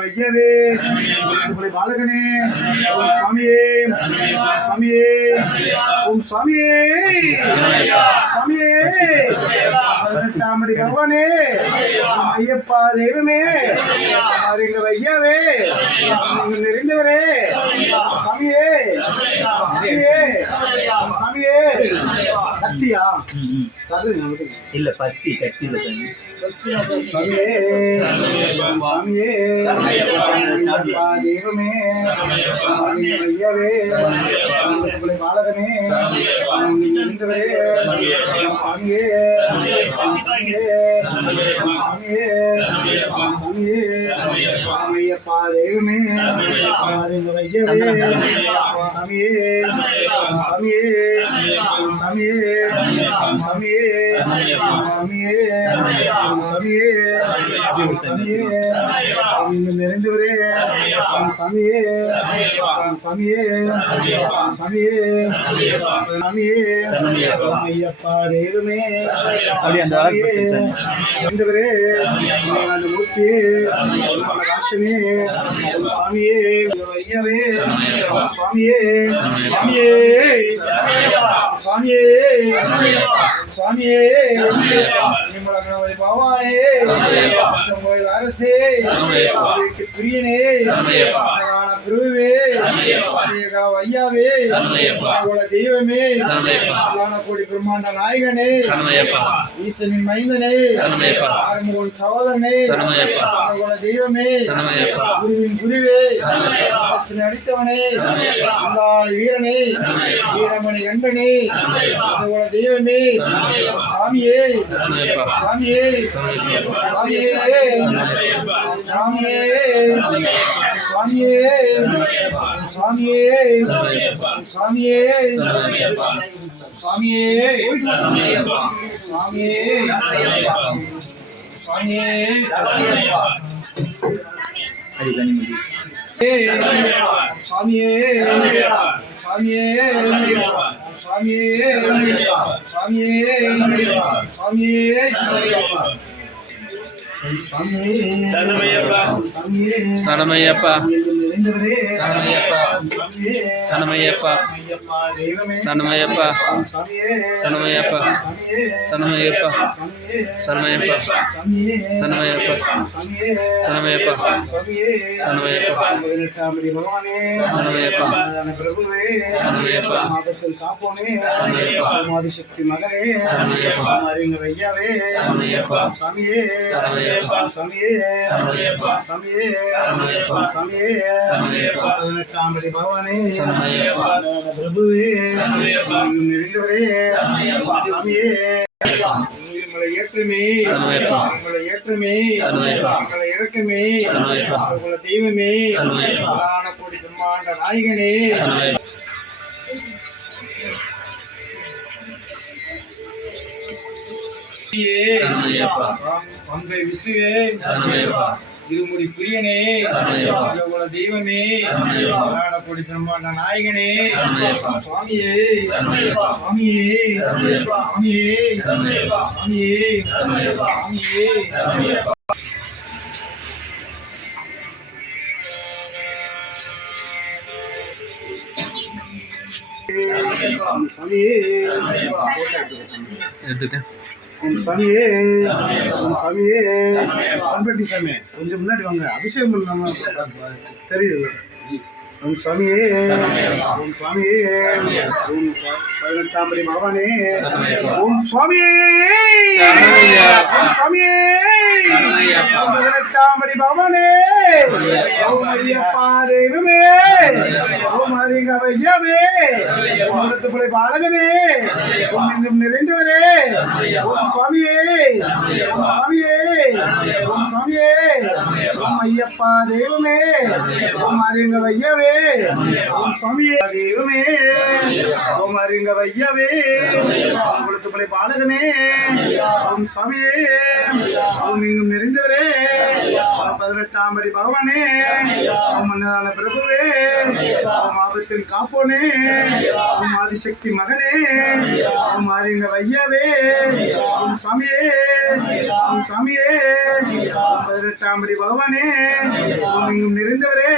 வையவே உங்களை பாலகனே ஓம் சாமியே சாமியே ஓம் சாமியே சாமியே 18ஆம் படி பகவானே ஐயப்பா தெய்வமே எங்க வையாவே நிறைந்தவரே சாமியே சாமியே சாமியே கத்தியா இல்ல பத்தி கத்தியில சாமியே சாமியே தெய்வமே ஐயாவே பாலகனே இருந்தவரே சாமியே சாமியே சாமியே சாமியே ஐயப்பா தெய்வமே ஐயாவே சாமியே சாமியே சாமியே சாமியே சாமியே சாமியே சாமியே நிறைந்தவரே சாமியே சாமியே சாமியே சாமியே ஐயப்பா தெய்வமே நிறைந்தவரே அந்த மூர்த்தியே ராசனே சாமியே ஐயாவே சுவாமியே சுவாமியே சுவாமியே சுவாமியே நிம்மலகணபதி பகவானே கோயில் அரசே பிரியனே குருவே ஐயாவே தெய்வமே கோடி பிரம்மாண்ட நாயகனே ஈசனின் மைந்தனே ஆறுமுகன் சகோதரனே தெய்வமே குருவின் குருவே அடித்தவனே வீரனே வீரமணி கண்டனே தெய்வமே சாமியே சாமியே சாமியே சாமியே சாமியே சாமியே சாமியே சாமியே சாமியே சாமியே சாமியே சாமியே சாமியே சாமியே சனமையப்பா சனமையப்பா சனமையப்பா சனமையப்பா சனமையப்பா சனமையப்பா சனமையப்பா சனமையப்பா சனமையப்பா சனமையப்பா சனமையப்பா சனமையப்பா சக்தி மகனே ஐயாவே சாமியே சாமியே சாமியே சாமியே 18ஆம் படி பகவானே பிரபுவே நிறைந்தவரே சாமியே உங்களை ஏற்றுமே உங்களை ஏற்றுமே உங்களை இறக்குமே உங்களை தெய்வமே கோடி பிரம்மாண்ட நாயகனே பங்கை விசுவே இருமுடி பிரியனே தெய்வமே கோடி பிரம்மாண்ட நாயகனே சுவாமியே சுவாமியே சுவாமியே சுவாமியே சுவாமியே எடுத்துட்டேன் சாமியே சாமியே பண்பட்டி சாமி கொஞ்சம் முன்னாடி வாங்க அபிஷேகம் பண்ணாம தெரியுது ஓம் சாமியே ஓம் சாமியே ஓம் 18ஆம் படி பகவானே ஓம் சாமியே சாமியே 18ஆம் படி பகவானே ஓம் ஐயப்பா தெய்வமே ஓம் ஹரிங்க வையவே ஓம் படை பாலகனே ஓம் எங்கும் நிறைந்தவரே ஓம் சாமியே ஓம் சாமியே ஓம் சாமியே ஓம் ஐயப்பா தெய்வமே ஓம் ஹரிங்க வையவே ஓம் சாமியே தெய்வமே ஓம் ஹரிங்க வையவே படை பாலகனே ஓம் சாமியே ஓம் எங்கும் நிறைந்தவரே 18ஆம் படி பகவானே, ஓம் அன்னதான பிரபுவே, ஓம் ஆபத்தில் காப்போனே, ஓம் ஆதிசக்தி மகனே, ஓம் ஆரியங்க வையாவே, ஓம் சாமியே, ஓம் சாமியே, ஓம் 18ஆம் படி பகவானே, ஓம் இங்கும் நிறைந்தவரே,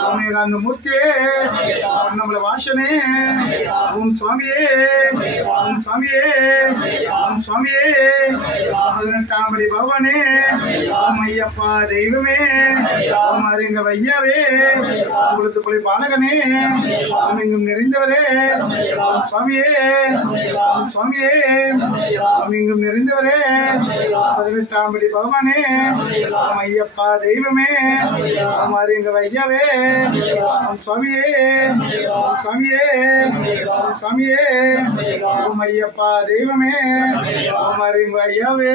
ஓம் ஏகாந்த மூர்த்தியே, ஓம் நம்மள வாசனே, ஓம் சுவாமியே, ஓம் சாமியே, ஓம் சுவாமியே, 18ஆம் படி பகவானே, ஓம் ஐயப்பா தெய்வமே, ஓம் ஆரியங்க வையாவே, உங்களுக்கு புலி பாலகனே, ஓம் இங்கும் நிறைந்தவரே, ஓம் சுவாமியே, ஓம் சுவாமியே, ஓம் இங்கும் நிறைந்தவரே, 18ஆம் படி பகவானே, ஓம் ஐயப்பா தெய்வமே, ஓம் ஆரியங்க வையாவே, ஓம் சுவாமியே, ஓம் சாமியே, ஓம் சாமியே, ஓம் ஐயப்பா தெய்வமே, ஓம் ஆரியங்க வையாவே,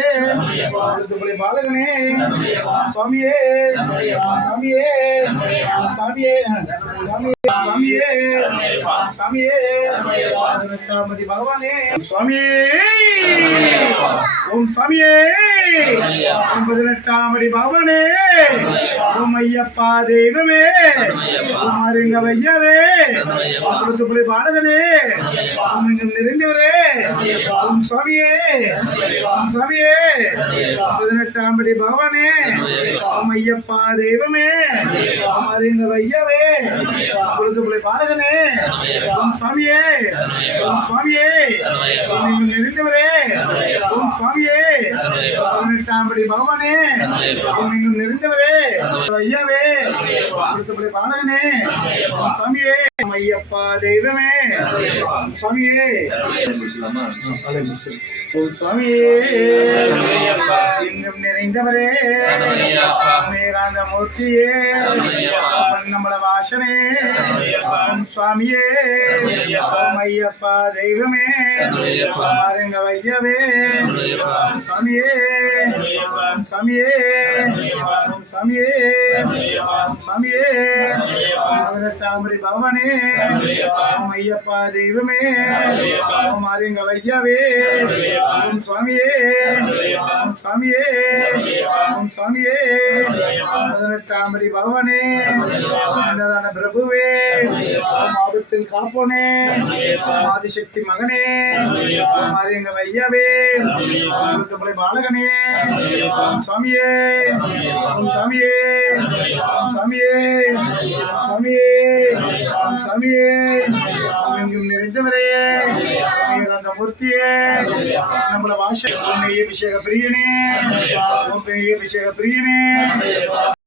உங்களுக்கு புலி பாலகனே, சுவாமியே, சாமியே, சாமியே, சாமியே, சாமியே, 18ஆம் படி பகவானே, சுவாமியே, ஓம் சாமியே, ஓம் 18ஆம் படி பகவானே, ஓம் ஐயப்பா தெய்வமே, ஓம் ஆரியங்க வையாவே, கொடுத்து புலி பாலகனே, ஓம் இங்கும் நிறைந்தவரே, ஓம் சுவாமியே, ஓம் சாமியே, 18ஆம் படி பகவானே, ஓம் ஐயப்பா தெய்வமே, ஓம் ஆரியங்க வையாவே, கொடுத்து புலி பாலகனே, ஓம் சாமியே, ஓம் சுவாமியே, ஓம் இங்கும் நிறைந்தவரே, ஓம் சுவாமியே, 18ஆம் படி பகவானே, ஓம் இங்கும் நிறைந்தவரே, ஐயாவே, கொடுத்தபடி பாலகனே, ஓம் சாமியே, ஓம் ஐயப்பா தெய்வமே, ஓம் சாமியே, ஓம் சுவாமியே, இங்கும் நிறைந்தவரே, ஏகாந்த மூர்த்தியே, நம்மள வாசனே, ஓம் சுவாமியே, ஓம் ஐயப்பா தெய்வமே, ஆரியங்க வையாவே, ஓம் சாமியே, ஓம் சாமியே, ஓம் சாமியே, ஓம் சாமியே, 18ஆம் படி பகவானே, ஓம் ஐயப்பா தெய்வமே, ஓம் ஆரியங்க வையாவே, ஓம் சுவாமியே, ஓம் சாமியே, ஓம் சாமியே, 18ஆம் படி பகவானே, அன்னதான பிரபுவே, ஓம் ஆபத்தில் காப்போனே, ஓம் ஆதிசக்தி மகனே, ஓம் ஆரியங்க வையாவே, உங்களுக்கு புலி பாலகனே, ஓம் சாமியே, ஓம் சாமியே, ஓம் சாமியே, ஓம் சாமியே, ஓம் சாமியே, ஓம் எங்கும் நிறைந்தவரே, ஏகாந்த மூர்த்தியே, நம்மள வாச, ஓம் அபிஷேக பிரியனே, ஓம் அபிஷேக பிரியனே,